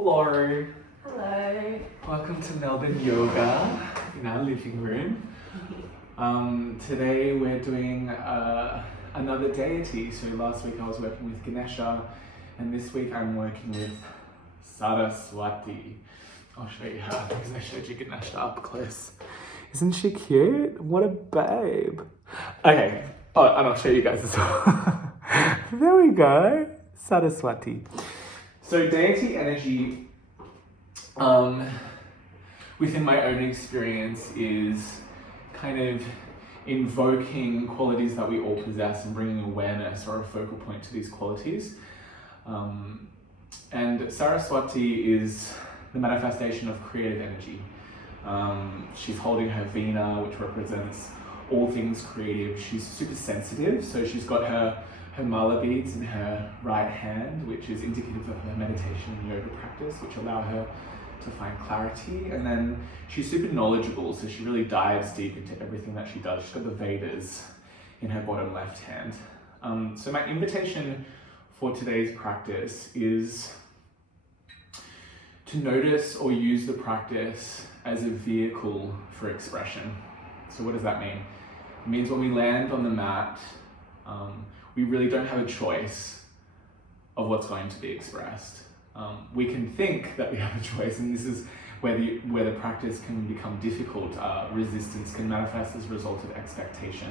Hello. Hello. Welcome to Melbourne Yoga in our living room. Today we're doing another deity. So last week I was working with Ganesha, and this week I'm working with Saraswati. I'll show you her because I showed you Ganesha up close. Isn't she cute? What a babe. Okay. Oh, and I'll show you guys as well. There we go. Saraswati. So deity energy, within my own experience, is kind of invoking qualities that we all possess and bringing awareness or a focal point to these qualities. And Saraswati is the manifestation of creative energy. She's holding her Veena, which represents all things creative. She's super sensitive, so she's got her mala beads in her right hand, which is indicative of her meditation and yoga practice, which allow her to find clarity. And then she's super knowledgeable, so she really dives deep into everything that she does. She's got the Vedas in her bottom left hand. So my invitation for today's practice is to notice or use the practice as a vehicle for expression. So what does that mean? It means when we land on the mat, we really don't have a choice of what's going to be expressed. We can think that we have a choice, and this is where the practice can become difficult. Resistance can manifest as a result of expectation.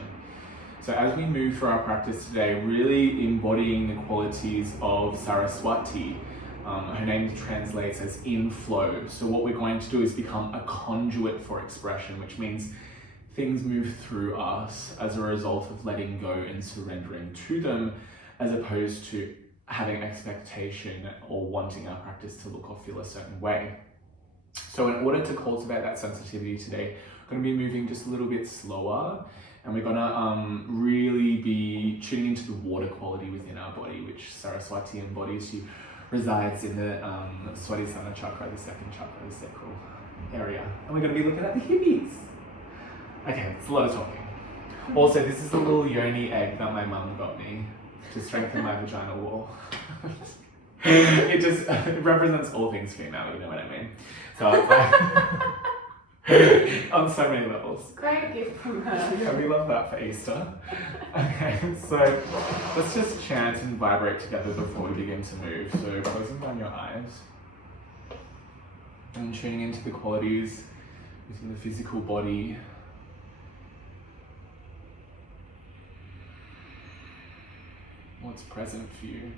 So as we move through our practice today, really embodying the qualities of Saraswati. Her name translates as inflow. So what we're going to do is become a conduit for expression, which means things move through us as a result of letting go and surrendering to them, as opposed to having expectation or wanting our practice to look or feel a certain way. So in order to cultivate that sensitivity today, we're going to be moving just a little bit slower, and we're going to really be tuning into the water quality within our body, which Saraswati embodies. She resides in the Swadhisthana chakra, the second chakra, the sacral area. And we're going to be looking at the hippies. Okay, it's a lot of talking. Also, this is a little yoni egg that my mum got me to strengthen my vaginal wall. It represents all things female, you know what I mean? So I was like, on so many levels. Great gift from her. Yeah, we love that for Easter. Okay, so let's just chant and vibrate together before we begin to move. So closing down your eyes and tuning into the qualities within the physical body. What's present for you?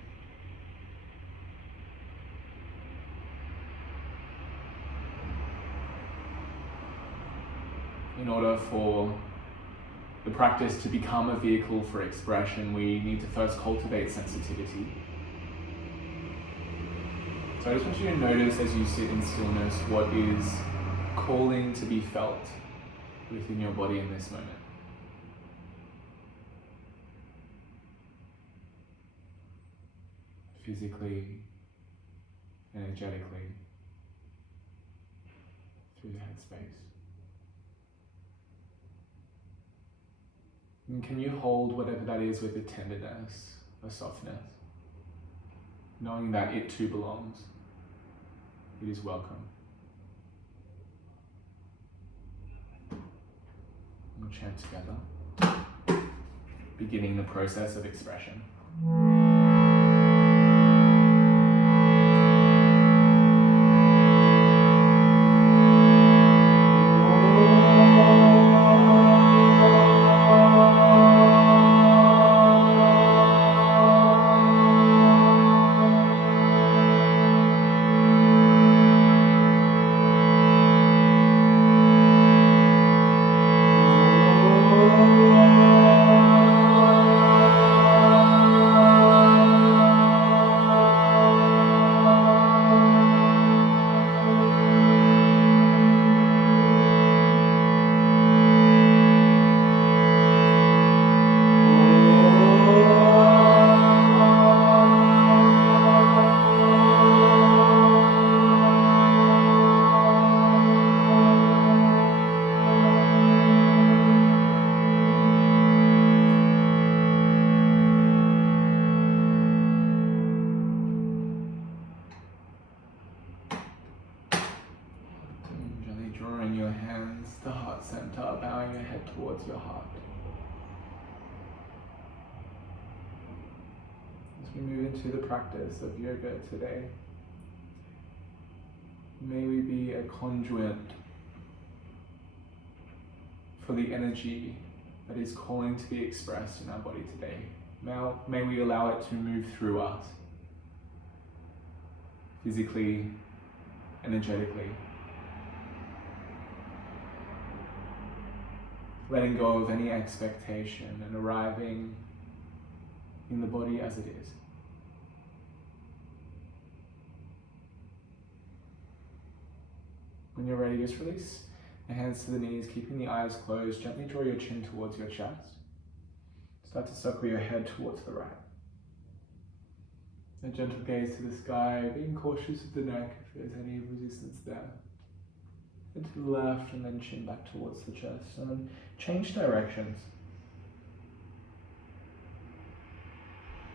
In order for the practice to become a vehicle for expression, we need to first cultivate sensitivity. So I just want you to notice as you sit in stillness what is calling to be felt within your body in this moment. Physically, energetically, through the headspace. And can you hold whatever that is with a tenderness, a softness, knowing that it too belongs, it is welcome. We'll chant together, beginning the process of expression. heart center, bowing your head towards your heart. As we move into the practice of yoga today, may we be a conduit for the energy that is calling to be expressed in our body today. May we allow it to move through us, physically, energetically. Letting go of any expectation and arriving in the body as it is. When you're ready, just release the hands to the knees, keeping the eyes closed. Gently draw your chin towards your chest. Start to circle your head towards the right. A gentle gaze to the sky, being cautious of the neck if there's any resistance there. And to the left, and then chin back towards the chest. And then change directions.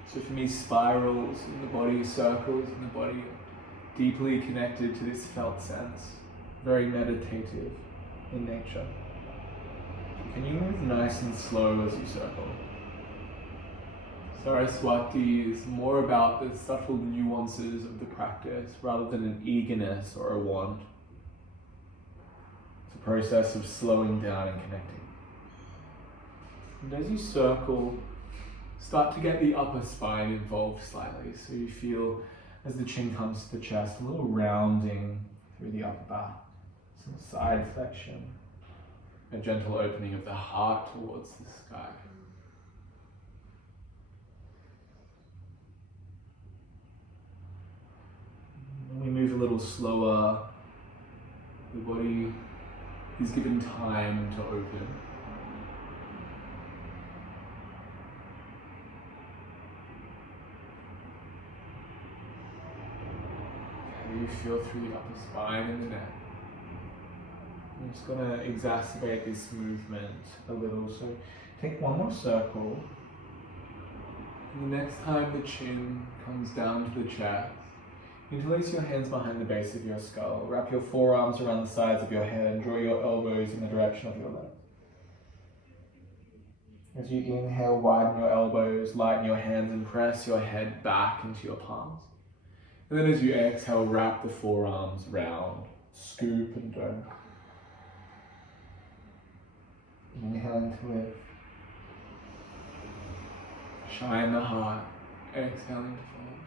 So for me, spirals in the body, circles in the body, deeply connected to this felt sense. Very meditative in nature. Can you move nice and slow as you circle? Saraswati is more about the subtle nuances of the practice rather than an eagerness or a want. It's a process of slowing down and connecting. And as you circle, start to get the upper spine involved slightly, so you feel, as the chin comes to the chest, a little rounding through the upper back, some side flexion, a gentle opening of the heart towards the sky. When we move a little slower, the body is given time to open. How do you feel through the upper spine and the neck? I'm just going to exacerbate this movement a little. So take one more circle. And the next time the chin comes down to the chest, interlace your hands behind the base of your skull. Wrap your forearms around the sides of your head and draw your elbows in the direction of your legs. As you inhale, widen your elbows, lighten your hands, and press your head back into your palms. And then as you exhale, wrap the forearms round, scoop and dome. Inhaling to lift. Shine the heart. Exhaling to fold.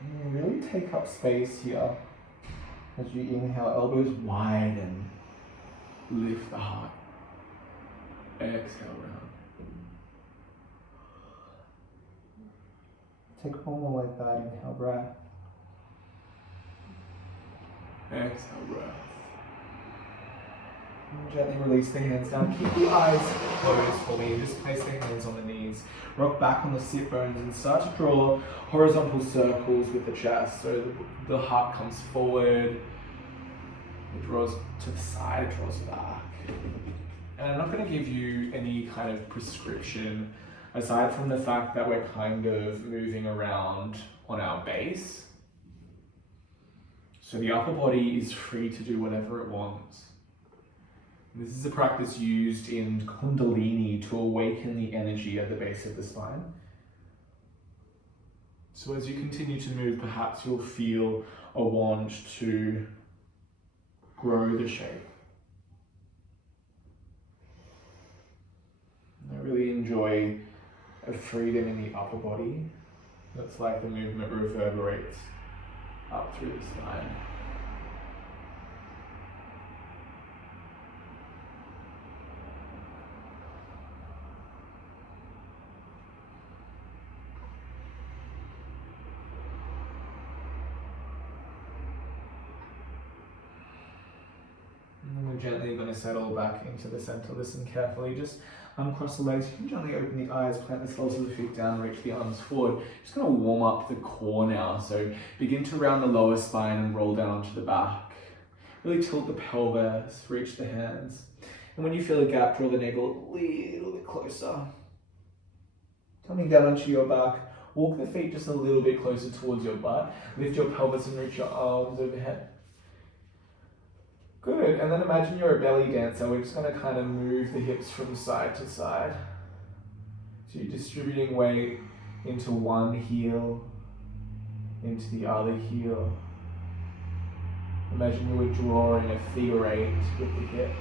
And really take up space here. As you inhale, elbows widen. Lift the heart. Exhale round. Take one more like that. Inhale, breath. Exhale, breath. And gently release the hands down. Keep the eyes closed for me. Just place the hands on the knees. Rock back on the sit bones and start to draw horizontal circles with the chest. So the heart comes forward. It draws to the side, it draws back. And I'm not going to give you any kind of prescription aside from the fact that we're kind of moving around on our base. So the upper body is free to do whatever it wants. This is a practice used in Kundalini to awaken the energy at the base of the spine. So as you continue to move, perhaps you'll feel a want to grow the shape. I really enjoy a freedom in the upper body. That's like the movement reverberates up through the spine. And then we're gently going to settle back into the center. Listen carefully. Just uncross the legs. You can gently open the eyes, plant the soles of the feet down, reach the arms forward. Just going to warm up the core now. So begin to round the lower spine and roll down onto the back. Really tilt the pelvis, reach the hands. And when you feel a gap, draw the navel a little bit closer. Coming down onto your back. Walk the feet just a little bit closer towards your butt. Lift your pelvis and reach your arms overhead. Good, and then imagine you're a belly dancer. We're just going to kind of move the hips from side to side. So you're distributing weight into one heel, into the other heel. Imagine you were drawing a figure 8 with the hips.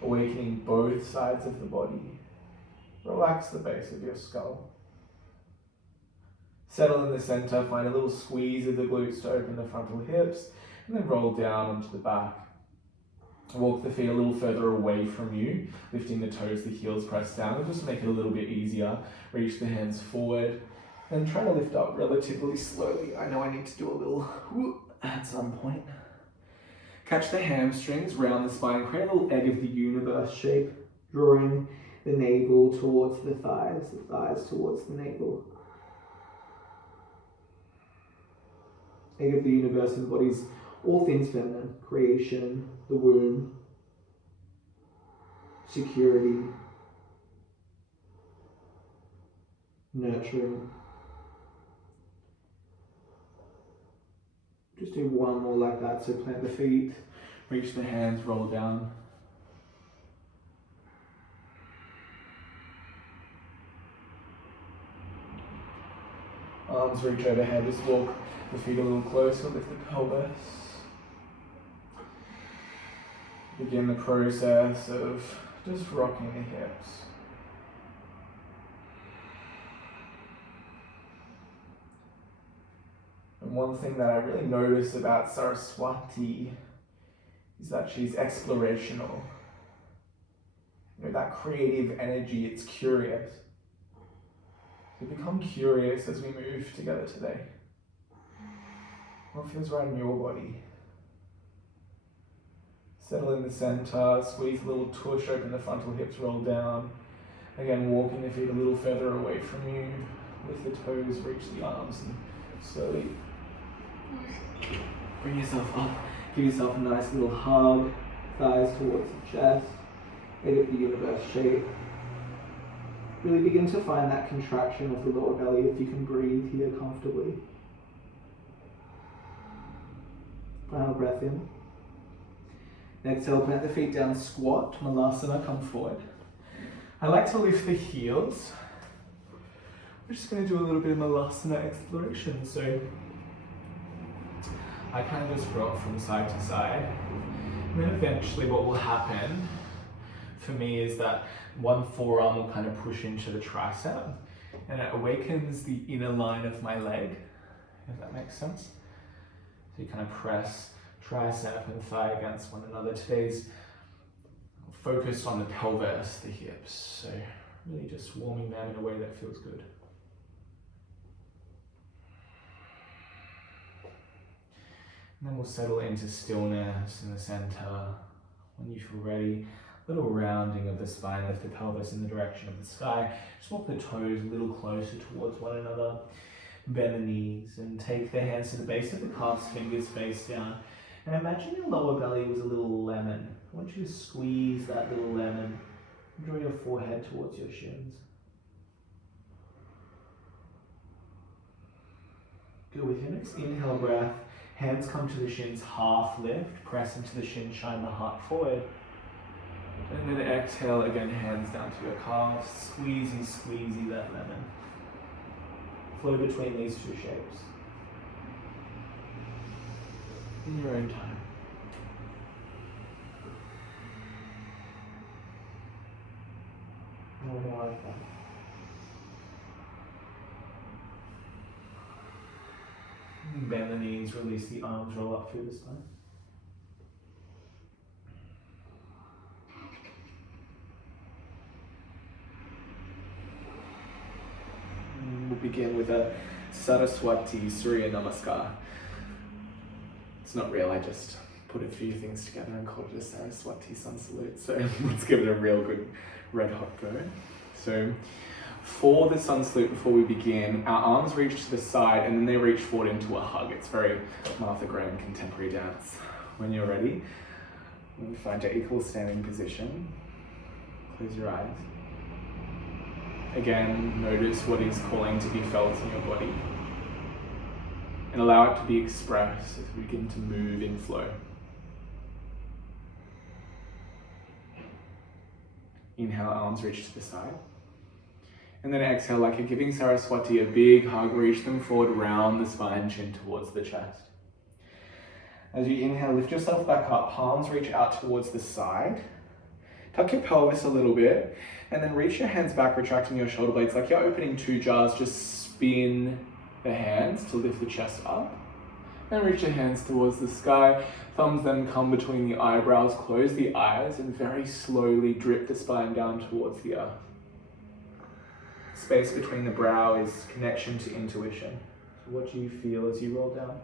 Awakening both sides of the body. Relax the base of your skull. Settle in the center, find a little squeeze of the glutes to open the frontal hips, and then roll down onto the back. Walk the feet a little further away from you, lifting the toes, the heels press down, and just make it a little bit easier. Reach the hands forward, and try to lift up relatively slowly. I know I need to do a little whoop at some point. Catch the hamstrings, round the spine, create a little egg of the universe shape, drawing the navel towards the thighs towards the navel. Egg of the universe embodies all things feminine: creation, the womb, security, nurturing. Just do one more like that. So plant the feet, reach the hands, roll down. Arms reach overhead, just walk the feet a little closer, lift the pelvis. Begin the process of just rocking the hips. And one thing that I really notice about Saraswati is that she's explorational. You know, that creative energy, it's curious. So become curious as we move together today. What feels right in your body? Settle in the center, squeeze a little tush, open the frontal hips, roll down. Again, walking the feet a little further away from you. Lift the toes, reach the arms, and slowly bring yourself up. Give yourself a nice little hug, thighs towards the chest, egg of the universe shape. Really begin to find that contraction of the lower belly if you can breathe here comfortably. Final breath in. Exhale, plant the feet down, squat, malasana, come forward. I like to lift the heels. We're just going to do a little bit of malasana exploration. So I kind of just rock from side to side. And then eventually what will happen for me is that one forearm will kind of push into the tricep and it awakens the inner line of my leg, if that makes sense. So you kind of press tricep and thigh against one another. Today's focused on the pelvis, the hips. So really just warming them in a way that feels good. And then we'll settle into stillness in the center. When you feel ready, little rounding of the spine, lift the pelvis in the direction of the sky. Just walk the toes a little closer towards one another. Bend the knees and take the hands to the base of the calves, fingers face down. And imagine your lower belly was a little lemon. I want you to squeeze that little lemon and draw your forehead towards your shins. Good. With your next inhale breath, hands come to the shins, half lift, press into the shin, shine the heart forward. And then exhale, again, hands down to your calves, squeezy that lemon. Flow between these two shapes. In your own time. More like that. Bend the knees, release the arms, roll up through the spine. We'll begin with a Saraswati Surya Namaskar. It's not real, I just put a few things together and called it a Saraswati sun salute. So let's give it a real good red hot go. So for the sun salute, before we begin, our arms reach to the side and then they reach forward into a hug. It's very Martha Graham contemporary dance. When you're ready, find your equal standing position. Close your eyes. Again, notice what is calling to be felt in your body. and allow it to be expressed as we begin to move in flow. Inhale, arms reach to the side. And then exhale, like you're giving Saraswati a big hug, reach them forward, round the spine, chin towards the chest. As you inhale, lift yourself back up, palms reach out towards the side. Tuck your pelvis a little bit, and then reach your hands back, retracting your shoulder blades like you're opening two jars. Just spin the hands to lift the chest up. And reach your hands towards the sky. Thumbs then come between the eyebrows, close the eyes, and very slowly drip the spine down towards the earth. Space between the brow is connection to intuition. So what do you feel as you roll down?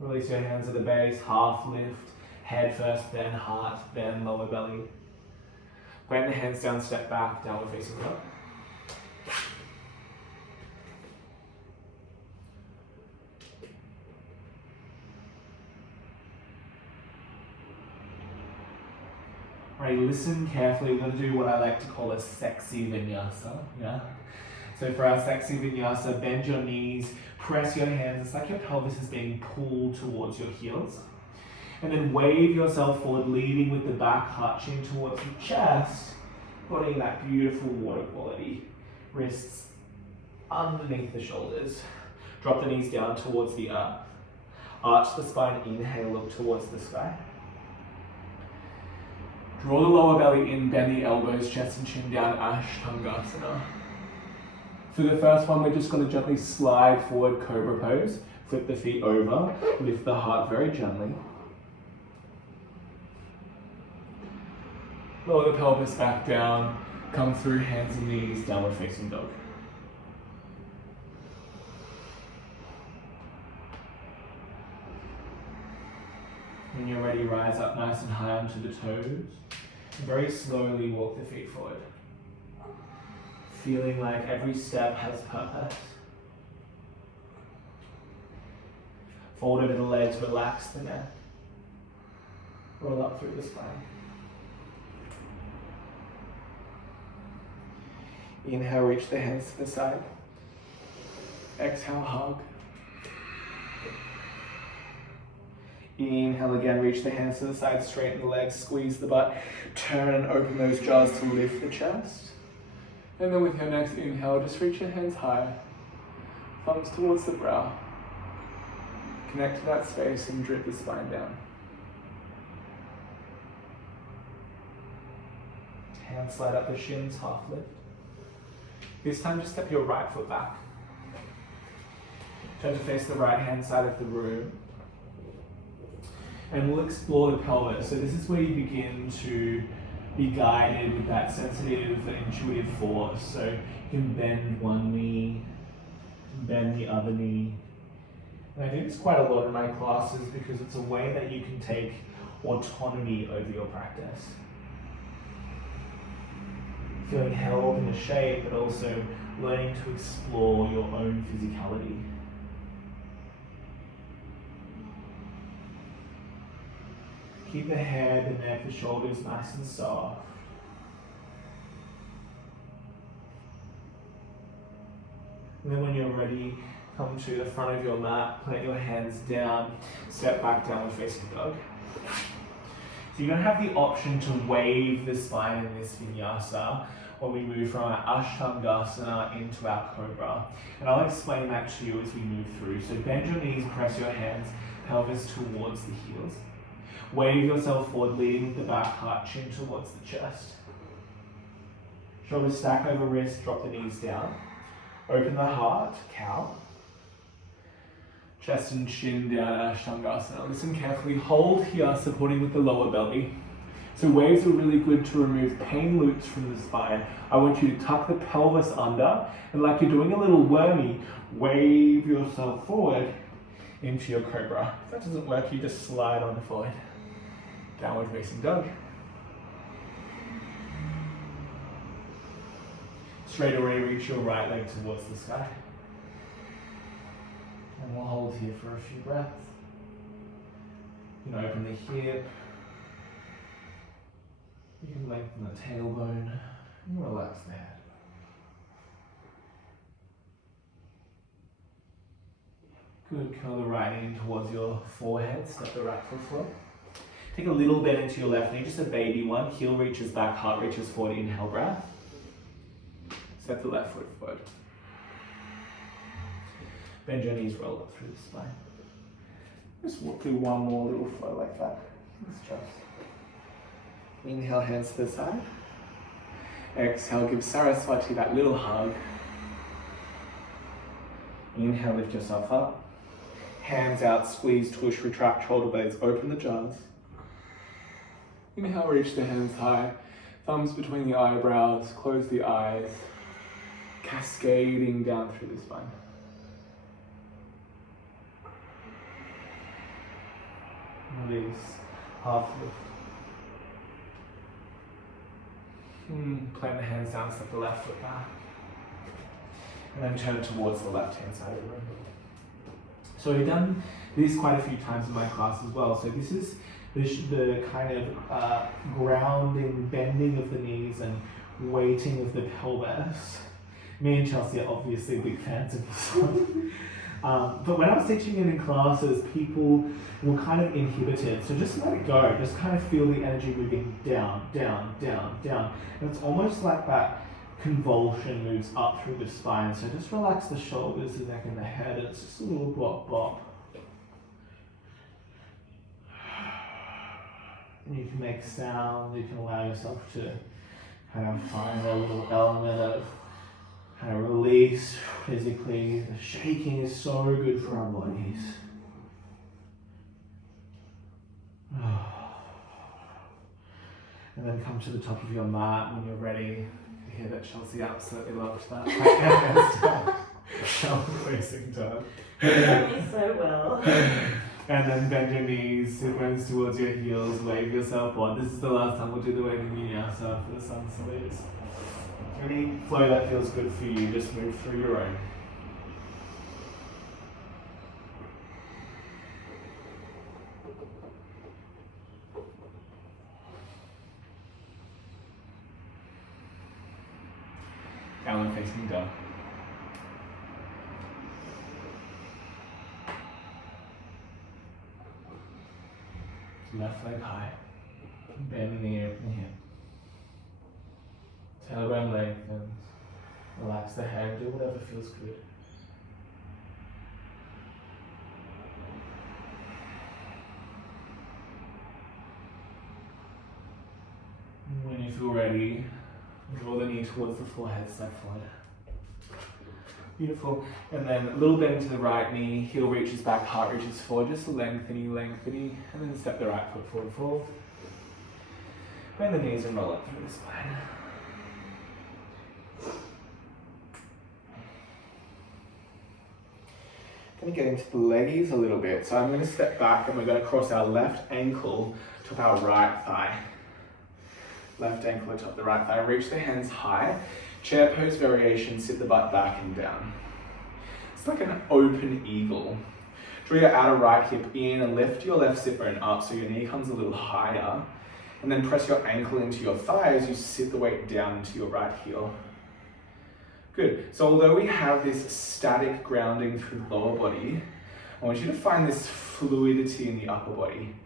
Release your hands at the base, half lift, head first, then heart, then lower belly. Bring the hands down, step back, downward facing dog. Right, listen carefully. We're going to do what I like to call a sexy vinyasa. Yeah. So for our sexy vinyasa, bend your knees, press your hands. It's like your pelvis is being pulled towards your heels. And then wave yourself forward, leading with the back, heart chin towards your chest, putting that beautiful water quality. Wrists underneath the shoulders. Drop the knees down towards the earth. Arch the spine, inhale, look towards the sky. Draw the lower belly in, bend the elbows, chest and chin down, Ashtangasana. For the first one, we're just going to gently slide forward, cobra pose. Flip the feet over, lift the heart very gently. Lower the pelvis back down, come through hands and knees, downward facing dog. When you're ready, rise up nice and high onto the toes. And very slowly walk the feet forward. Feeling like every step has purpose. Fold over the legs, relax the neck. Roll up through the spine. Inhale, reach the hands to the side. Exhale, hug. Inhale again, reach the hands to the side, straighten the legs, squeeze the butt, turn and open those jaws to lift the chest. And then with your next inhale, just reach your hands high, thumbs towards the brow. Connect to that space and drip the spine down. Hands slide up the shins, half lift. This time just step your right foot back. Turn to face the right hand side of the room. And we'll explore the pelvis. So this is where you begin to be guided with that sensitive, intuitive force. So you can bend one knee, bend the other knee. And I do this quite a lot in my classes because it's a way that you can take autonomy over your practice. Feeling held in a shape, but also learning to explore your own physicality. Keep the head, the neck, the shoulders nice and soft. And then when you're ready, come to the front of your mat, plant your hands down, step back, downward facing dog. So you're going to have the option to wave the spine in this vinyasa when we move from our Ashtangasana into our cobra. And I'll explain that to you as we move through. So bend your knees, press your hands, pelvis towards the heels. Wave yourself forward, leading with the back, heart chin towards the chest. Shoulders stack over wrists, drop the knees down. Open the heart, cow. Chest and chin down, Ashtangasana. Listen carefully, hold here, supporting with the lower belly. So waves are really good to remove pain loops from the spine. I want you to tuck the pelvis under, and like you're doing a little wormy, wave yourself forward into your cobra. If that doesn't work, you just slide on forward. Downward facing dog. Straight away, reach your right leg towards the sky. And we'll hold here for a few breaths. You can open the hip. You can lengthen the tailbone and relax the head. Good, curl the right knee in towards your forehead, step the right foot forward. Take a little bend into your left knee, just a baby one. Heel reaches back, heart reaches forward, inhale breath. Step the left foot forward. Bend your knees, roll up through the spine. Just walk through one more little flow like that. Let's just. Inhale, hands to the side. Exhale, give Saraswati that little hug. Inhale, lift yourself up. Hands out, squeeze, tush, retract, shoulder blades, open the jaws. Inhale, reach the hands high. Thumbs between the eyebrows, close the eyes. Cascading down through the spine. Release, half lift. Plant the hands down, step the left foot back. And then turn it towards the left hand side of the room. So we've done this quite a few times in my class as well. So this is the kind of grounding, bending of the knees and weighting of the pelvis. Me and Chelsea are obviously big fans of this one. But when I was teaching it in classes, people were kind of inhibited. So just let it go. Just kind of feel the energy moving down, down, down, down. And it's almost like that convulsion moves up through the spine. So just relax the shoulders, the neck and the head. And it's just a little bop bop. And you can make sound. You can allow yourself to kind of find a little element of kind of release physically. The shaking is so good for our bodies. And then come to the top of your mat when you're ready. I hear that Chelsea absolutely loved that. Shoulder facing down. You know me so well. And then bend your knees, sit bones towards your heels, wave yourself on. This is the last time we'll do the waving vinyasa for the sun salutes. Any flow that feels good for you, just move through your own. Downward facing dog. Left leg high. Bend the knee, open the hip. Tailbone lengthens. Relax the head, do whatever feels good. And when you feel ready, draw the knee towards the forehead, step forward. Beautiful. And then a little bend to the right knee, heel reaches back, heart reaches forward, just lengthening, and then step the right foot forward. Bend the knees and roll up through the spine. Going to get into the leggies a little bit. So I'm going to step back and we're going to cross our left ankle to our right thigh. Left ankle atop the right thigh. Reach the hands high. Chair pose variation, sit the butt back and down. It's like an open eagle. Draw your outer right hip in and lift your left sit bone up so your knee comes a little higher. And then press your ankle into your thigh as you sit the weight down into your right heel. Good. So although we have this static grounding through the lower body, I want you to find this fluidity in the upper body.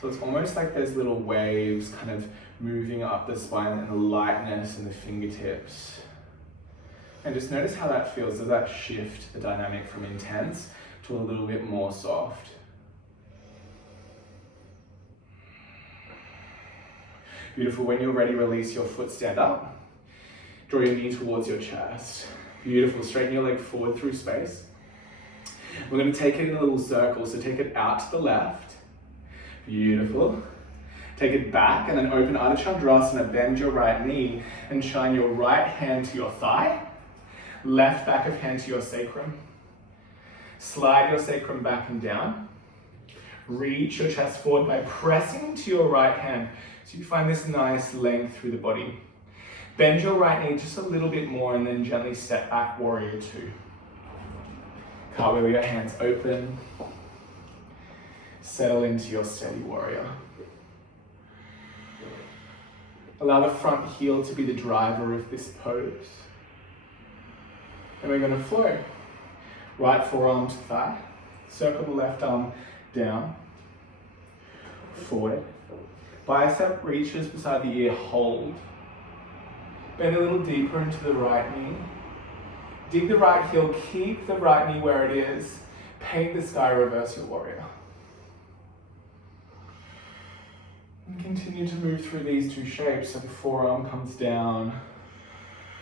So it's almost like there's little waves kind of moving up the spine and the lightness in the fingertips. And just notice how that feels. Does that shift the dynamic from intense to a little bit more soft? Beautiful. When you're ready, release your foot, stand up. Draw your knee towards your chest. Beautiful. Straighten your leg forward through space. We're going to take it in a little circle. So take it out to the left. Beautiful. Take it back and then open Ardha Chandrasana. Bend your right knee and shine your right hand to your thigh. Left back of hand to your sacrum. Slide your sacrum back and down. Reach your chest forward by pressing into your right hand so you find this nice length through the body. Bend your right knee just a little bit more and then gently step back, warrior two. Cartwheel your hands open. Settle into your steady warrior. Allow the front heel to be the driver of this pose. And we're going to flow. Right forearm to thigh. Circle the left arm down, forward. Bicep reaches beside the ear, hold. Bend a little deeper into the right knee. Dig the right heel, keep the right knee where it is. Paint the sky, reverse your warrior. And continue to move through these two shapes. So the forearm comes down,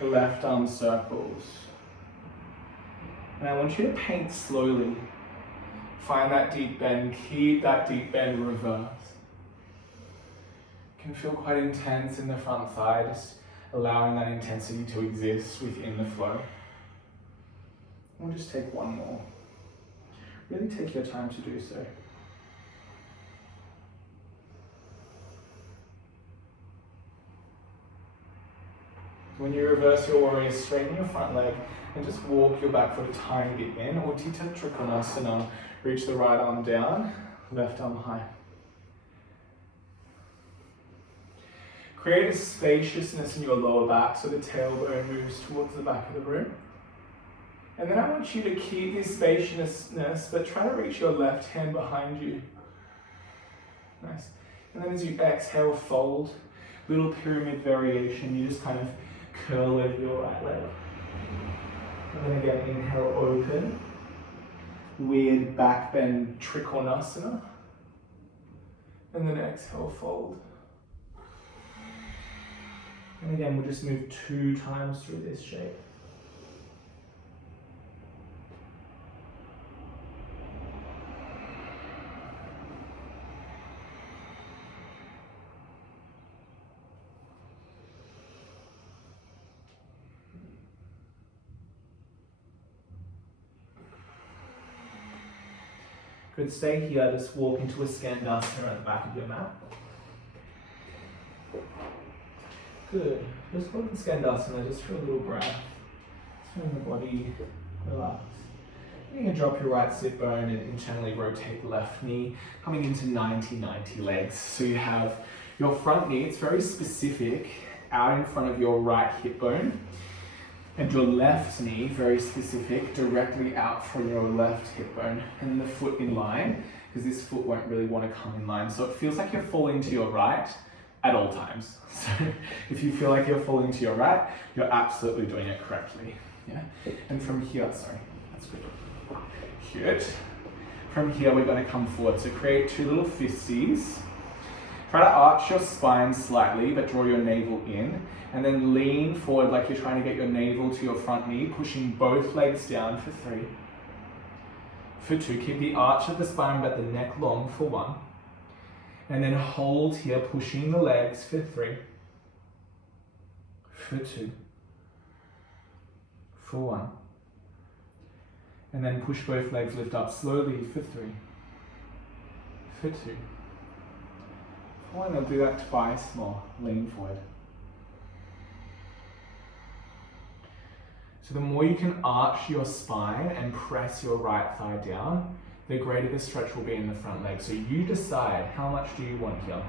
the left arm circles. And I want you to paint slowly. Find that deep bend, keep that deep bend, reverse. It can feel quite intense in the front thigh, just allowing that intensity to exist within the flow. We'll just take one more. Really take your time to do so. When you reverse your warrior, straighten your front leg and just walk your back foot a tiny bit in, or Uttita Trikonasana. Reach the right arm down, left arm high. Create a spaciousness in your lower back so the tailbone moves towards the back of the room. And then I want you to keep this spaciousness, but try to reach your left hand behind you. Nice. And then as you exhale, fold. Little pyramid variation. You just kind of curl over your right leg. And then again, inhale, open. Weird back bend Trikonasana. And then exhale, fold. And again, we'll just move 2 times through this shape. Good, stay here, just walk into a Skandasana at the back of your mat. Good, just walk in Skandasana just for a little breath. Just feeling the body relax. You can drop your right sit bone and internally rotate the left knee, coming into 90-90 legs. So you have your front knee, it's very specific, out in front of your right hip bone. And your left knee, very specific, directly out from your left hip bone. And the foot in line, because this foot won't really want to come in line. So it feels like you're falling to your right at all times. So if you feel like you're falling to your right, you're absolutely doing it correctly. Yeah. And from here, sorry, that's good. Good. From here, we're going to come forward. So create 2 little fisties. Try to arch your spine slightly, but draw your navel in. And then lean forward like you're trying to get your navel to your front knee, pushing both legs down for 3. For 2, keep the arch of the spine but the neck long for 1. And then hold here, pushing the legs for 3. For 2. For 1. And then push both legs, lift up slowly for 3. For 2. For 1, I'll do that twice more. Lean forward. So the more you can arch your spine and press your right thigh down, the greater the stretch will be in the front leg. So you decide, how much do you want here?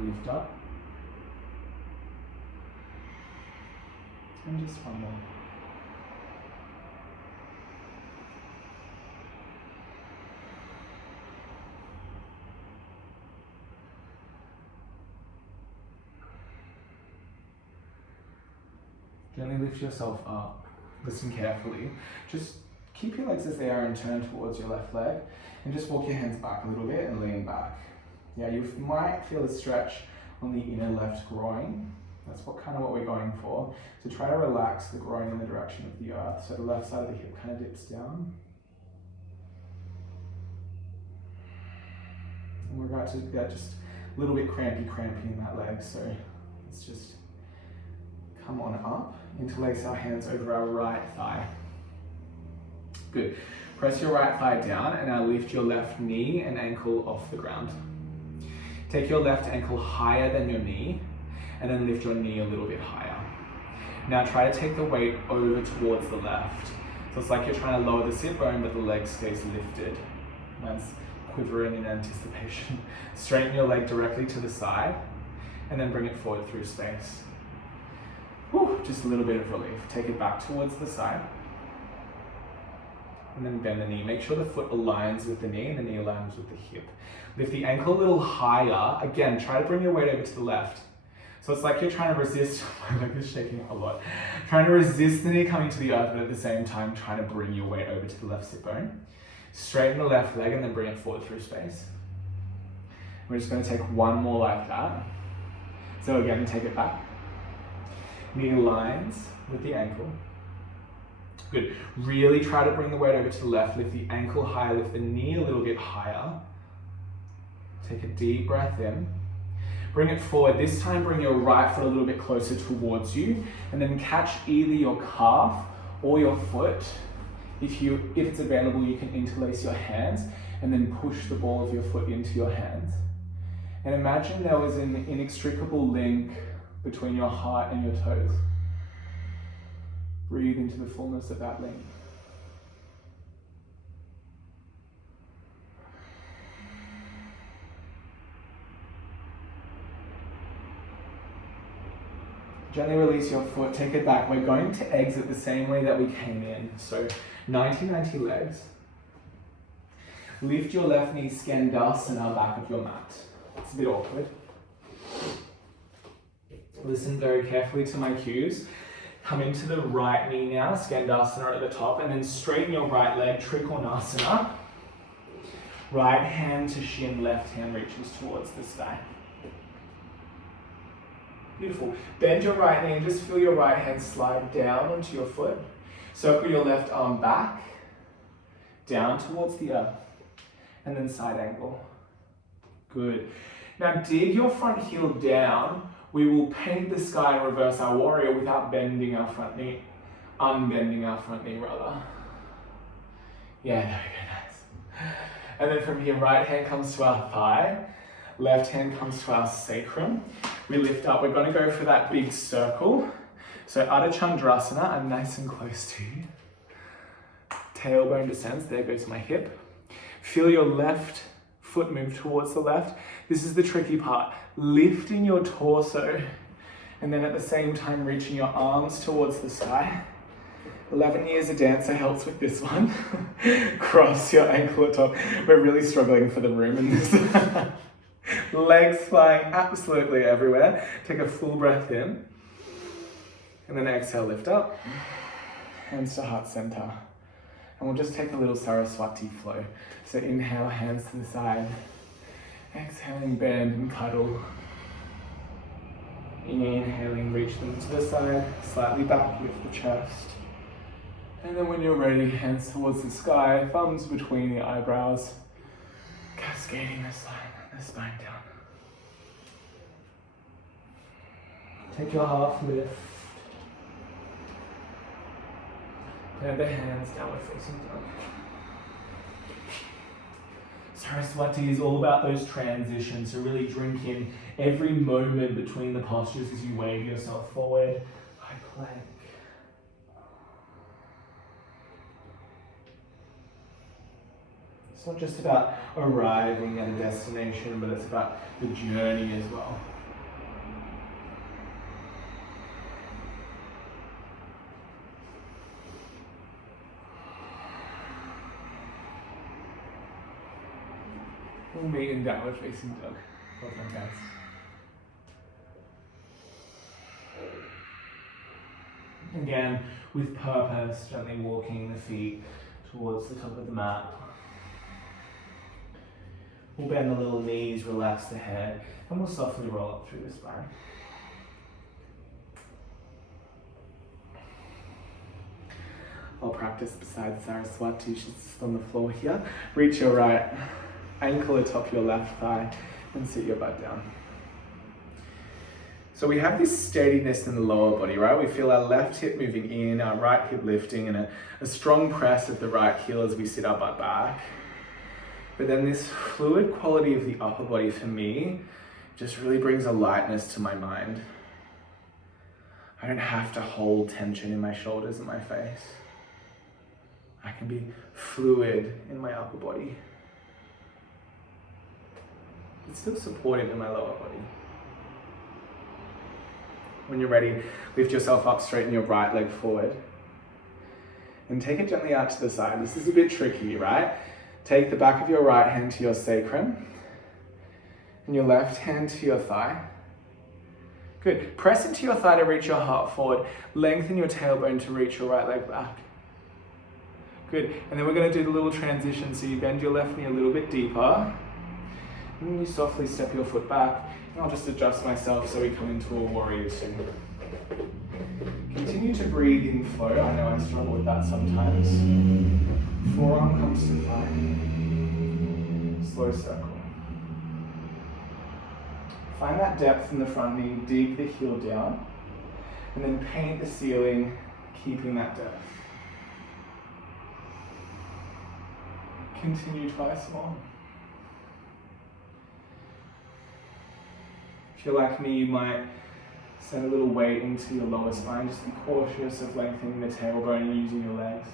Lift up. And just 1 more. Gently lift yourself up. Listen carefully. Just keep your legs as they are and turn towards your left leg. And just walk your hands back a little bit and lean back. Yeah, you might feel a stretch on the inner left groin. That's what we're going for. So try to relax the groin in the direction of the earth. So the left side of the hip kind of dips down. And we're about to get just a little bit crampy in that leg. So let's just come on up. Interlace our hands over our right thigh. Good. Press your right thigh down and now lift your left knee and ankle off the ground. Take your left ankle higher than your knee and then lift your knee a little bit higher. Now try to take the weight over towards the left. So it's like you're trying to lower the sit bone but the leg stays lifted. That's quivering in anticipation. Straighten your leg directly to the side and then bring it forward through space. Whew, just a little bit of relief. Take it back towards the side. and then bend the knee. Make sure the foot aligns with the knee and the knee aligns with the hip. Lift the ankle a little higher. Again, try to bring your weight over to the left. So it's like you're trying to resist, my leg is shaking a lot. Trying to resist the knee coming to the earth, but at the same time trying to bring your weight over to the left sit bone. Straighten the left leg and then bring it forward through space. We're just going to take one more like that. So again, take it back. Knee aligns with the ankle. Good. Really try to bring the weight over to the left. Lift the ankle higher, lift the knee a little bit higher. Take a deep breath in. Bring it forward. This time bring your right foot a little bit closer towards you and then catch either your calf or your foot. If it's available, you can interlace your hands and then push the ball of your foot into your hands. And imagine there was an inextricable link between your heart and your toes. Breathe into the fullness of that link. Gently release your foot, take it back. We're going to exit the same way that we came in. So 90-90 legs. Lift your left knee, Skandasana, back of your mat. It's a bit awkward. Listen very carefully to my cues. Come into the right knee now, Skandasana at the top, and then straighten your right leg, Trikonasana. Right hand to shin, left hand reaches towards the sky. Beautiful. Bend your right knee and just feel your right hand slide down onto your foot. Circle your left arm back, down towards the earth, and then side angle. Good. Now dig your front heel down. We will paint the sky and reverse our warrior without bending our front knee. Unbending our front knee rather. Yeah, there we go, nice. And then from here, right hand comes to our thigh. Left hand comes to our sacrum. We lift up. We're going to go for that big circle. So Ardha Chandrasana, I'm nice and close to you. Tailbone descends. There goes my hip. Feel your left foot move towards the left. This is the tricky part. Lifting your torso and then at the same time reaching your arms towards the sky. 11 years a dancer helps with this one. Cross your ankle at top. We're really struggling for the room in this. Legs flying absolutely everywhere. Take a full breath in. And then exhale, lift up. Hands to heart center. And we'll just take a little Saraswati flow. So inhale, hands to the side. Exhaling, bend and cuddle. Inhaling, reach them to the side. Slightly back, lift the chest. And then when you're ready, hands towards the sky, thumbs between the eyebrows. Cascading the spine down. Take your half lift. Turn the hands downward facing dog. Saraswati is all about those transitions, so really drink in every moment between the postures as you wave yourself forward. High plank. It's not just about arriving at a destination, but it's about the journey as well. We'll meet in downward facing dog. Well done, guys. Again, with purpose, gently walking the feet towards the top of the mat. We'll bend the little knees, relax the head, and we'll softly roll up through the spine. I'll practice beside Saraswati. She's just on the floor here. Reach your right ankle atop your left thigh and sit your butt down. So we have this steadiness in the lower body, right? We feel our left hip moving in, our right hip lifting, and a strong press of the right heel as we sit our butt back. But then this fluid quality of the upper body for me just really brings a lightness to my mind. I don't have to hold tension in my shoulders and my face. I can be fluid in my upper body. It's still supportive in my lower body. When you're ready, lift yourself up, straighten your right leg forward. And take it gently out to the side. This is a bit tricky, right? Take the back of your right hand to your sacrum and your left hand to your thigh. Good. Press into your thigh to reach your heart forward. Lengthen your tailbone to reach your right leg back. Good. And then we're going to do the little transition. So you bend your left knee a little bit deeper. And then you softly step your foot back. And I'll just adjust myself so we come into a warrior two. Continue to breathe in flow. I know I struggle with that sometimes. Forearm comes to thigh. Slow circle. Find that depth in the front knee, dig the heel down, and then paint the ceiling, keeping that depth. Continue twice more. If you're like me, you might send a little weight into your lower spine. Just be cautious of lengthening the tailbone and using your legs.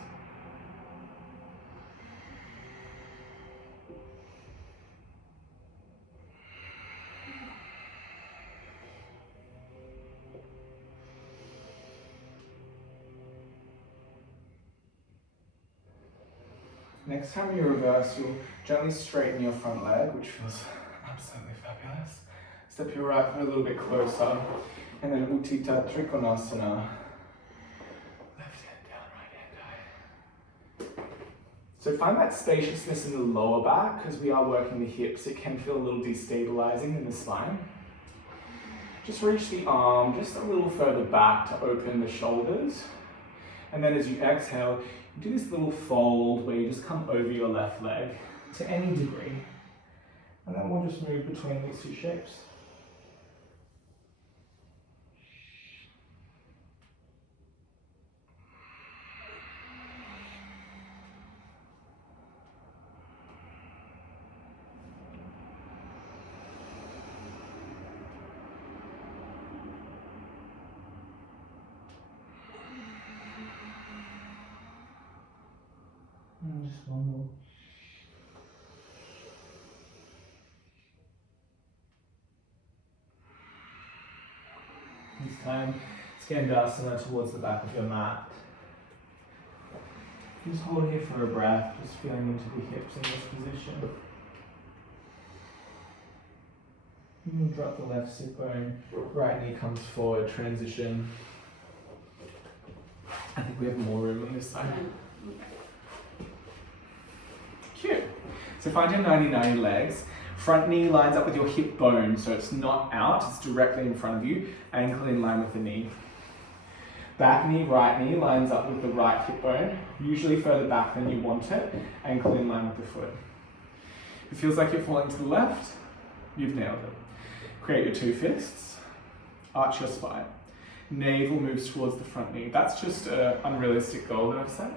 Next time you reverse, you'll gently straighten your front leg, which feels absolutely fabulous. Step your right foot a little bit closer, and then Utthita Trikonasana. Left hand down, right hand high. So find that spaciousness in the lower back, because we are working the hips. It can feel a little destabilizing in the spine. Just reach the arm just a little further back to open the shoulders. And then as you exhale, you do this little fold where you just come over your left leg to any degree. And then we'll just move between these two shapes. Just one more. This time, Skandasana towards the back of your mat. Just hold here for a breath, just feeling into the hips in this position. And drop the left sit bone, right knee comes forward, transition. I think we have more room on this side. Cute. So find your 90-90 legs. Front knee lines up with your hip bone, so it's not out, it's directly in front of you. Ankle in line with the knee. Back knee, right knee lines up with the right hip bone, usually further back than you want it. Ankle in line with the foot. If it feels like you're falling to the left, you've nailed it. Create your two fists. Arch your spine. Navel moves towards the front knee. That's just an unrealistic goal that I've set.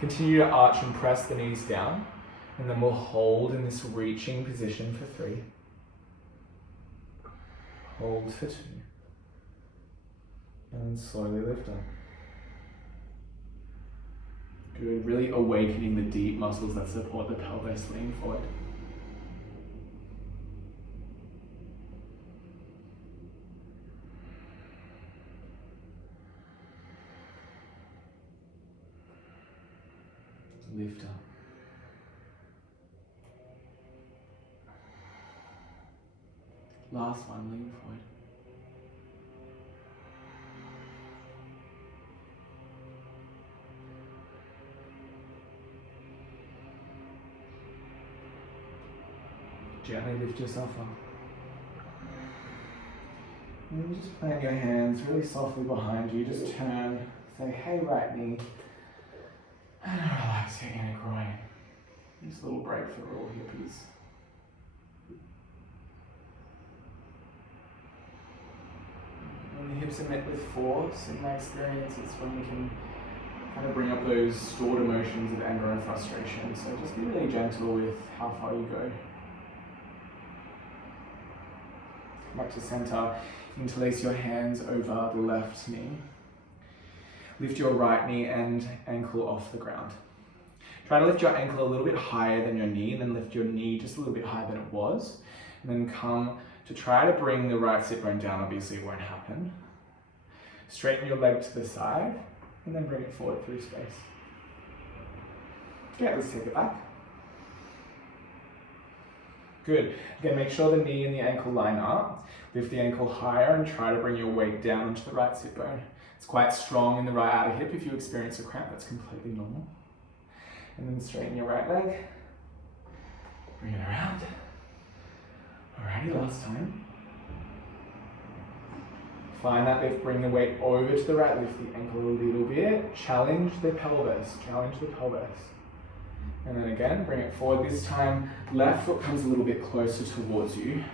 Continue to arch and press the knees down, and then we'll hold in this reaching position for 3. Hold for 2. And then slowly lift up. Good, really awakening the deep muscles that support the pelvis, lean forward. Lift up. Last one, lean forward. Gently lift yourself up. And then just plant your hands really softly behind you. Just turn, say, hey, right knee. And relax your inner groin. Just a little break for all hippies. When the hips are met with force, in my experience, it's when we can kind of bring up those stored emotions of anger and frustration. So just be really gentle with how far you go. Come back to center. Interlace your hands over the left knee. Lift your right knee and ankle off the ground. Try to lift your ankle a little bit higher than your knee, and then lift your knee just a little bit higher than it was. And then come to try to bring the right sit bone down. Obviously it won't happen. Straighten your leg to the side and then bring it forward through space. Okay, let's take it back. Good. Again, make sure the knee and the ankle line up. Lift the ankle higher and try to bring your weight down into the right sit bone. It's quite strong in the right outer hip. If you experience a cramp, that's completely normal. And then straighten your right leg. Bring it around. Alrighty, last time. Find that lift, bring the weight over to the right, lift the ankle a little bit. Challenge the pelvis, challenge the pelvis. And then again, bring it forward. This time, left foot comes a little bit closer towards you.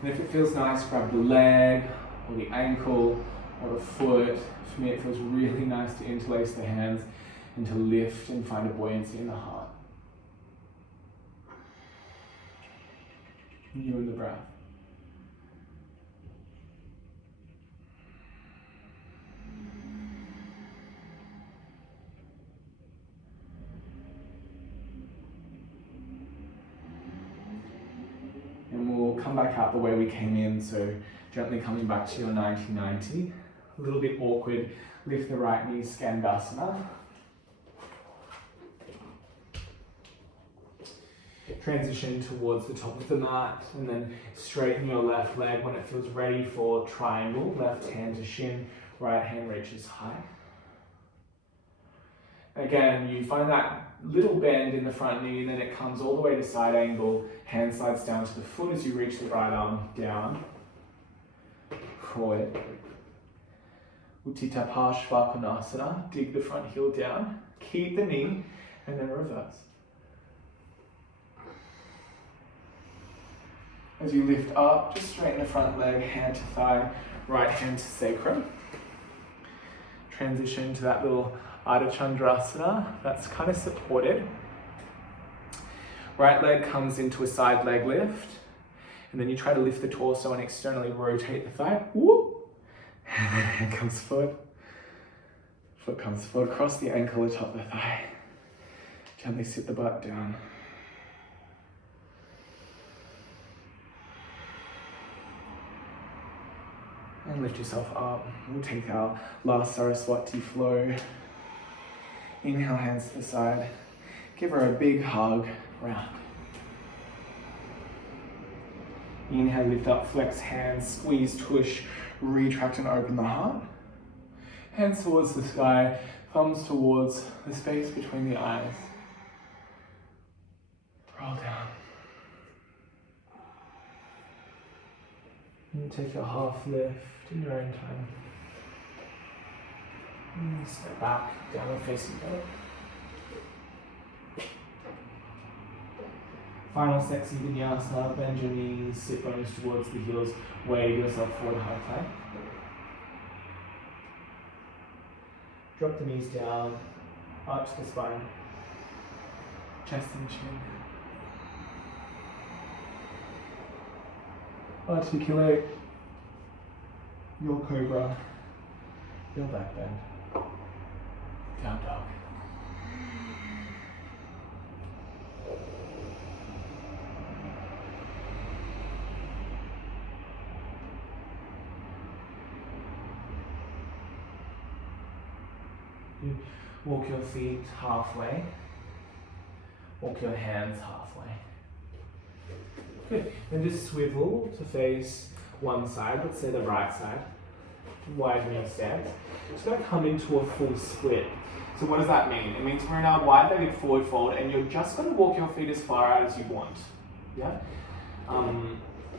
And if it feels nice, grab the leg or the ankle or the foot. For me, it feels really nice to interlace the hands and to lift and find a buoyancy in the heart. You and the breath. And we'll come back out the way we came in, so gently coming back to your 90-90. A little bit awkward, lift the right knee, Skandasana. Transition towards the top of the mat, and then straighten your left leg when it feels ready for triangle. Left hand to shin, right hand reaches high. Again, you find that little bend in the front knee, then it comes all the way to side angle, hand slides down to the foot as you reach the right arm down. Forward. Utthita Parshva, dig the front heel down, keep the knee, and then reverse. As you lift up, just straighten the front leg, hand to thigh, right hand to sacrum. Transition to that little Ardha Chandrasana that's kind of supported. Right leg comes into a side leg lift, and then you try to lift the torso and externally rotate the thigh. Whoop. And then hand comes forward. Foot comes forward, across the ankle atop the thigh. Gently sit the butt down. And lift yourself up. We'll take our last Saraswati flow. Inhale, hands to the side. Give her a big hug, round. Inhale, lift up, flex hands, squeeze, tush, retract and open the heart. Hands towards the sky, thumbs towards the space between the eyes. Roll down. And take your half lift in your own time. And step back, downward facing dog. Final sexy vinyasa, bend your knees, sit bones towards the heels, wave yourself forward, high plank. Drop the knees down, arch the spine, chest and chin. Articulate your cobra, your back bend, down dog. You walk your feet halfway, walk your hands halfway. Good. Then just swivel to face one side, let's say the right side. Widen your stance. It's going to come into a full split. So what does that mean? It means we're in our wide-legged forward fold, and you're just going to walk your feet as far out as you want. Yeah.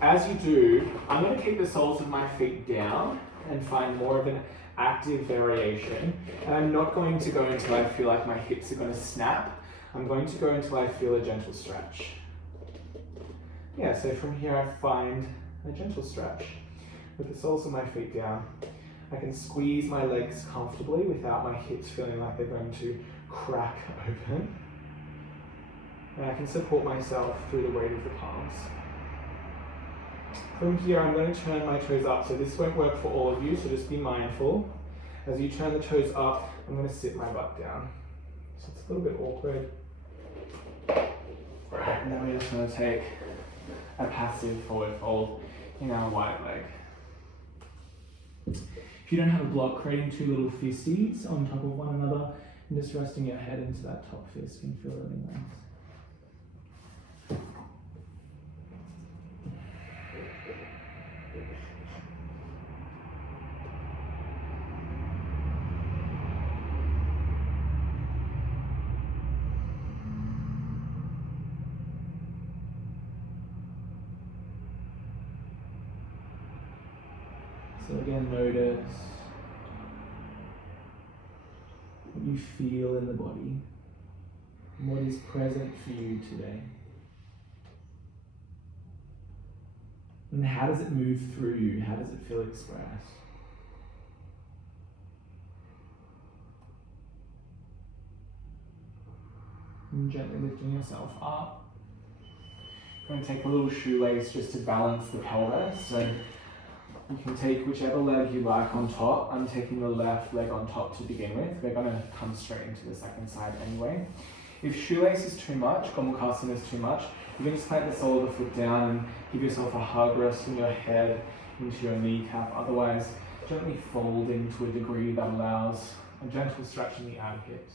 As you do, I'm going to keep the soles of my feet down and find more of an active variation. And I'm not going to go until I feel like my hips are going to snap. I'm going to go until I feel a gentle stretch. Yeah, so from here I find a gentle stretch. With the soles of my feet down, I can squeeze my legs comfortably without my hips feeling like they're going to crack open. And I can support myself through the weight of the palms. From here, I'm going to turn my toes up. So this won't work for all of you, so just be mindful. As you turn the toes up, I'm going to sit my butt down. So it's a little bit awkward. Right, and then we're just going to take a passive forward fold in our wide leg. If you don't have a block, creating two little fisties on top of one another and just resting your head into that top fist can feel really nice. So again, notice what you feel in the body and what is present for you today. And how does it move through you? How does it feel expressed? And gently lifting yourself up. I'm going to take a little shoelace just to balance the pelvis. So you can take whichever leg you like on top. I'm taking the left leg on top to begin with. We're going to come straight into the second side anyway. If shoelace is too much, gomukhasana is too much, you can just plant the sole of the foot down and give yourself a hug, resting your head into your kneecap. Otherwise, gently folding to a degree that allows a gentle stretch in the ab hips.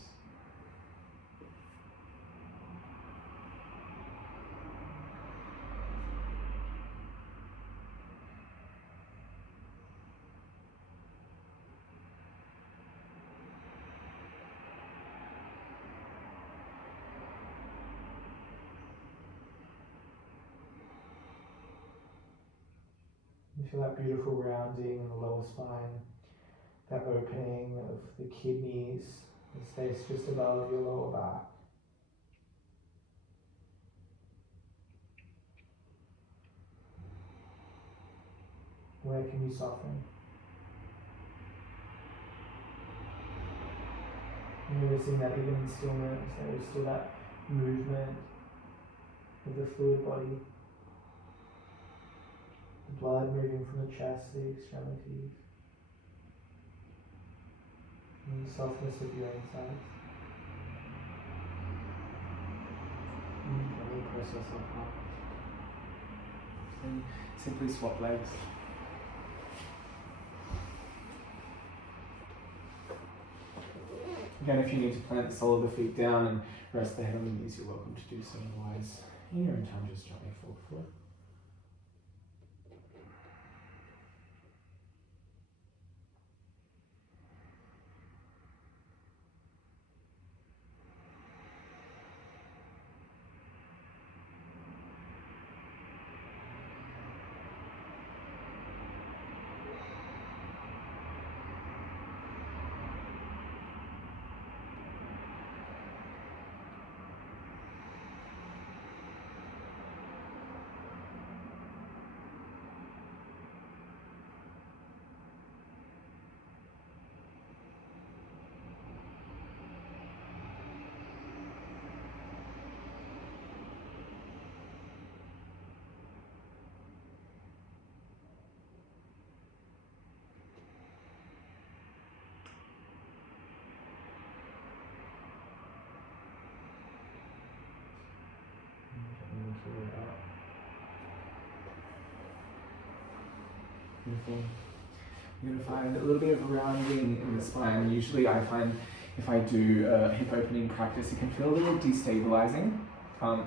You feel that beautiful rounding in the lower spine, that opening of the kidneys, the space just above your lower back. Where can you soften? Noticing that even in stillness, there is still that movement of the fluid body. The blood moving from the chest to the extremities. And the softness of your insides. Gently press yourself up. And simply swap legs. Again, if you need to plant the sole of the feet down and rest the head on the knees, you're welcome to do so. Otherwise, in your own time, just gently fold forward. Beautiful. You're going to find a little bit of rounding in the spine. Usually I find if I do a hip opening practice, it can feel a little destabilizing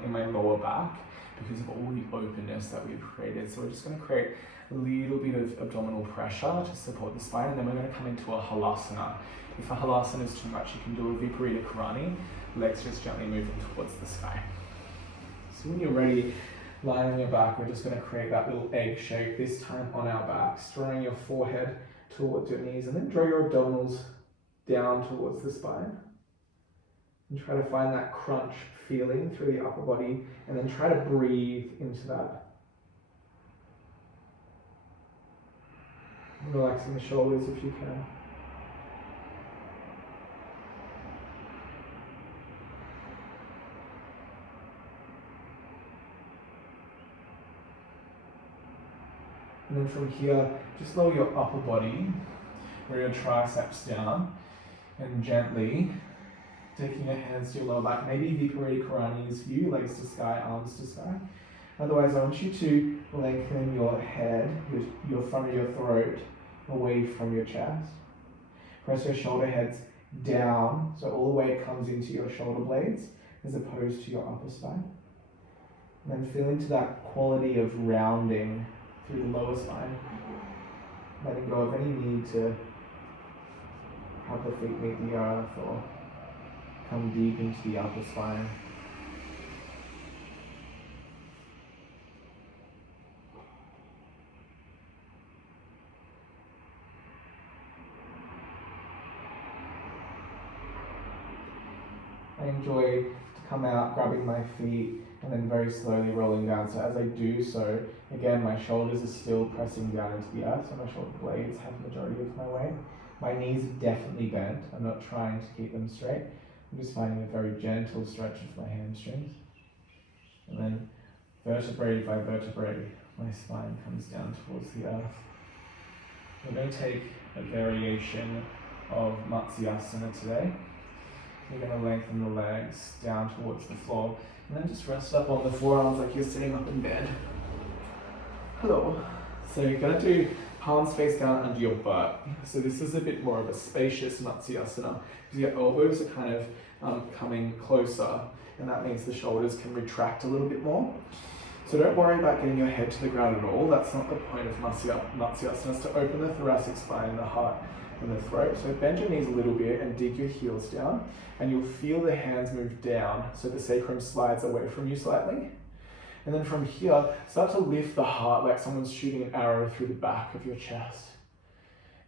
in my lower back because of all the openness that we've created. So we're just going to create a little bit of abdominal pressure to support the spine, and then we're going to come into a halasana. If a halasana is too much, you can do a viparita karani, legs just gently moving towards the sky. So when you're ready, lying on your back, we're just going to create that little egg shape, this time on our backs, drawing your forehead towards your knees, and then draw your abdominals down towards the spine. And try to find that crunch feeling through the upper body, and then try to breathe into that. Relaxing the shoulders if you can. And then from here, just lower your upper body, bring your triceps down, and gently taking your hands to your lower back. Maybe viparita karani is for you, legs to sky, arms to sky. Otherwise, I want you to lengthen your head, your front of your throat, away from your chest. Press your shoulder heads down, so all the way it comes into your shoulder blades as opposed to your upper spine. And then feel into that quality of rounding through the lower spine. Letting go of any need to have the feet meet the earth or come deep into the upper spine. I enjoy to come out, grabbing my feet, and then very slowly rolling down. So as I do so, again, my shoulders are still pressing down into the earth, so my shoulder blades have the majority of my weight. My knees are definitely bent. I'm not trying to keep them straight. I'm just finding a very gentle stretch of my hamstrings. And then vertebrae by vertebrae, my spine comes down towards the earth. We're going to take a variation of Matsyasana today. You're going to lengthen the legs down towards the floor and then just rest up on the forearms like you're sitting up in bed. Hello. So you're going to do palms face down under your butt. So this is a bit more of a spacious Matsyasana because your elbows are kind of coming closer, and that means the shoulders can retract a little bit more. So don't worry about getting your head to the ground at all. That's not the point of Matsyasana, is to open the thoracic spine and the heart and the throat. So bend your knees a little bit and dig your heels down, and you'll feel the hands move down so the sacrum slides away from you slightly. And then from here, start to lift the heart like someone's shooting an arrow through the back of your chest.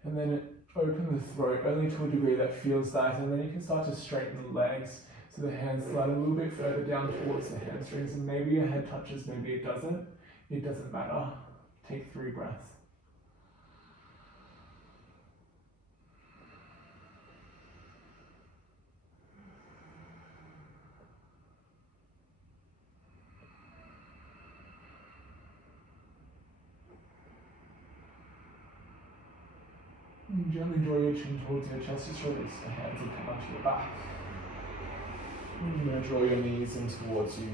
And then open the throat only to a degree that feels nice, and then you can start to straighten the legs so the hands slide a little bit further down towards the hamstrings, and maybe your head touches, maybe it doesn't. It doesn't matter. Take 3 breaths. And gently draw your chin towards your chest, just release the hands and come onto your back. And you're going to draw your knees in towards you.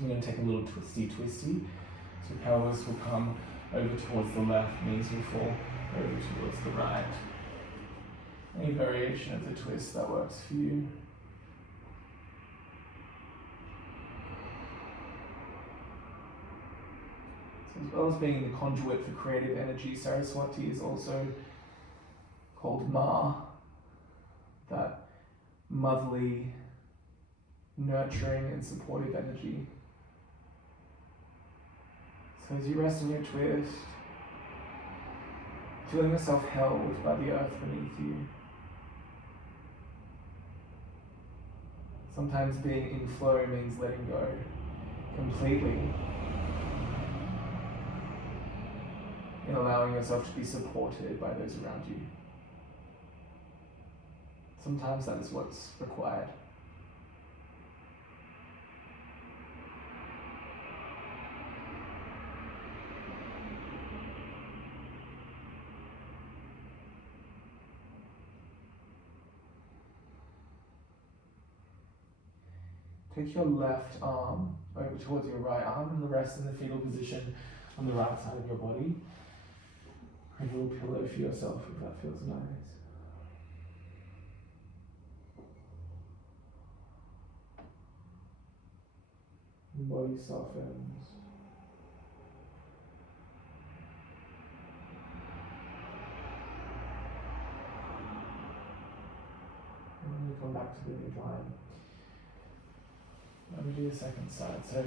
We're going to take a little twisty. So pelvis will come over towards the left, knees will fall over towards the right. Any variation of the twist that works for you. As well as being the conduit for creative energy, Saraswati is also called Ma, that motherly, nurturing and supportive energy. So as you rest in your twist, feeling yourself held by the earth beneath you. Sometimes being in flow means letting go completely, and allowing yourself to be supported by those around you. Sometimes that is what's required. Take your left arm over towards your right arm and rest in the fetal position on the right side of your body. Create a little pillow for yourself if that feels nice. The body softens. And then we come back to the midline. Let me do the second side. So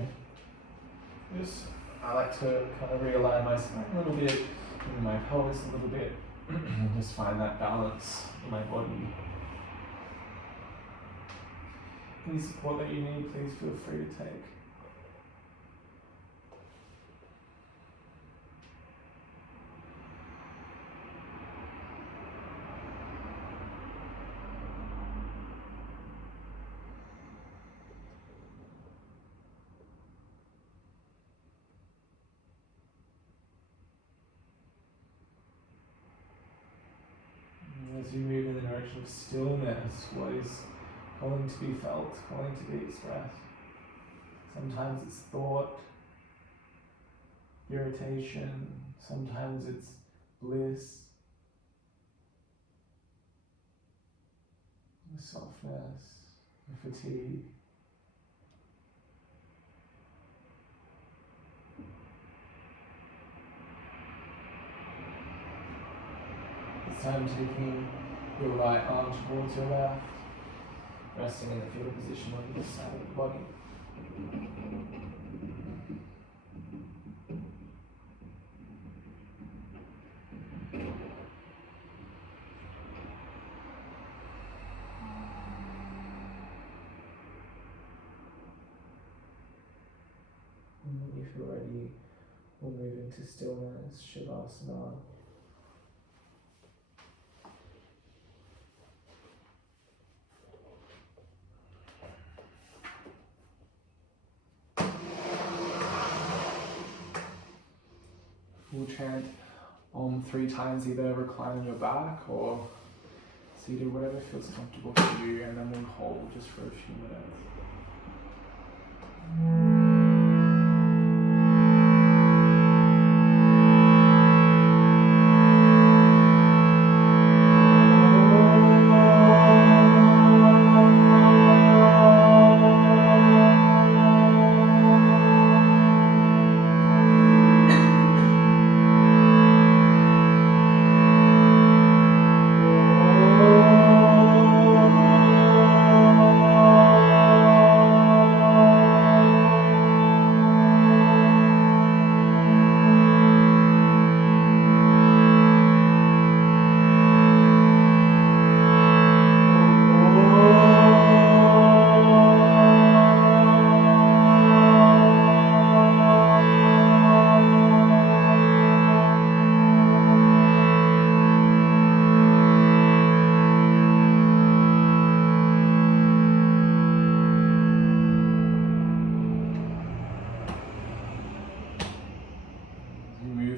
just, I like to kind of realign my spine a little bit, and my pelvis a little bit, and just find that balance in my body. Any support that you need, please feel free to take. As you move in the direction of stillness, what is calling to be felt, calling to be expressed. Sometimes it's thought, irritation, sometimes it's bliss, the softness, the fatigue. This time taking your right arm towards your left, resting in the fetal position on this side of the body. And when you feel ready, we'll move into stillness, Shavasana. We'll chant Om 3 times, either recline on your back or seated, whatever feels comfortable for you, and then we'll hold just for a few minutes.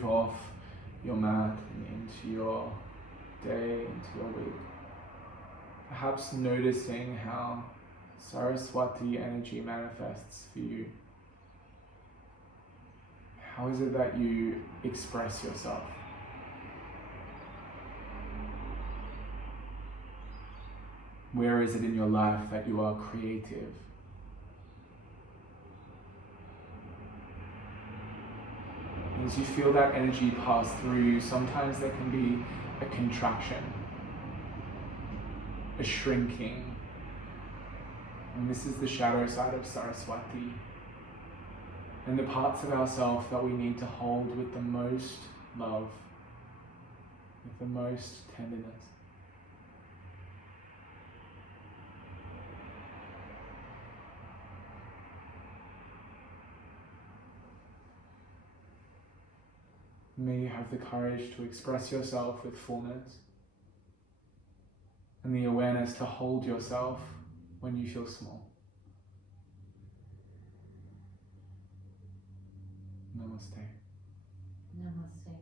Off your mat and into your day, into your week. Perhaps noticing how Saraswati energy manifests for you. How is it that you express yourself? Where is it in your life that you are creative? As you feel that energy pass through you, sometimes there can be a contraction, a shrinking. And this is the shadow side of Saraswati. And the parts of ourselves that we need to hold with the most love, with the most tenderness. May you have the courage to express yourself with fullness and the awareness to hold yourself when you feel small. Namaste. Namaste.